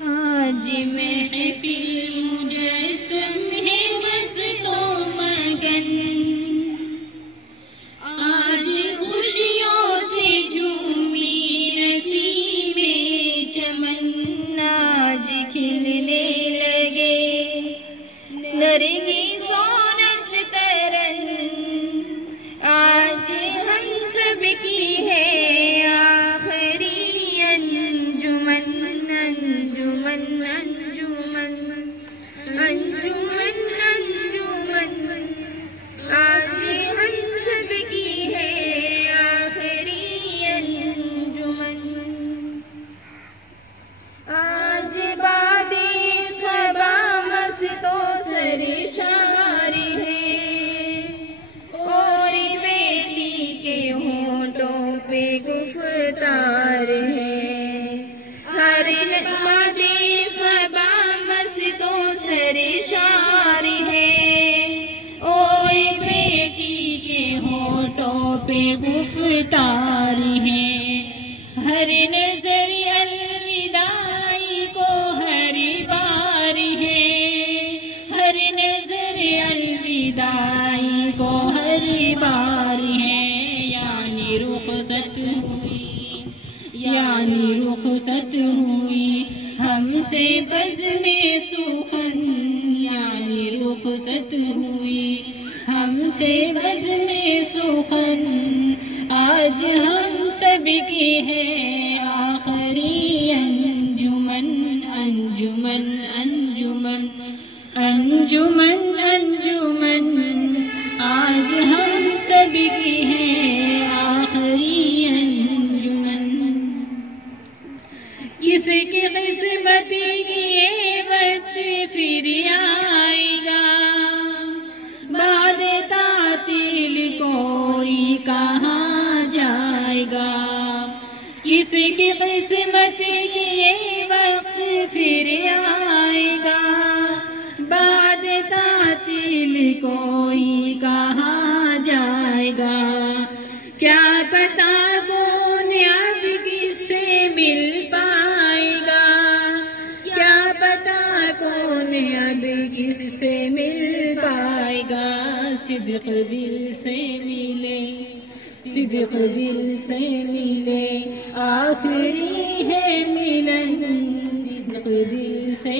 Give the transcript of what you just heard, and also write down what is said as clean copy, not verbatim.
آج محفل مجسم ہے بس تو مگن، آج خوشیوں سے جھومی رسی میں چمن، آج کھلنے لگے نرگس سونس ترن، آج ہم سب کی ہے آخری انجمن، انجمن انجمن انجمن انجمن، آج ہم سب کی ہے آخری انجمن، آج بادی صبا مست و سرشار ہے، اور بیٹی کے ہونٹوں پہ گفتار ہے، ہر بادی صبا مست و سرشار ہے، اور بیٹی کے ہونٹوں پہ گفتار ہے، ہر نظر الوداعی کو ہر بار ہے، ہر نظر الوداعی کو ہر بار ہے، یعنی رخصت ہوئی، یعنی رخصت ہوئی ہم سے بزم سخن، یعنی رخصت ہوئی ہم سے بزم سخن، آج ہم سب کی ہے آخری انجمن، انجمن انجمن انجمن انجمن، آج ہم سب کی ہے آخری انجمن، کس کی قسمت کی یہ وقت پھر آئے گا، بعد تعطیل کوئی کہاں جائے گا، کس کی قسمت کی یہ وقت پھر آئے گا، بعد تعطیل کوئی کہاں جائے گا، کیا پتا کون اب کس سے مل پائے گا، کیا پتا کون اب کس سے مل پائے گا، صدق دل سے ملے، صدق دل سے ملے، آخری ہے ملن، صدق دل سے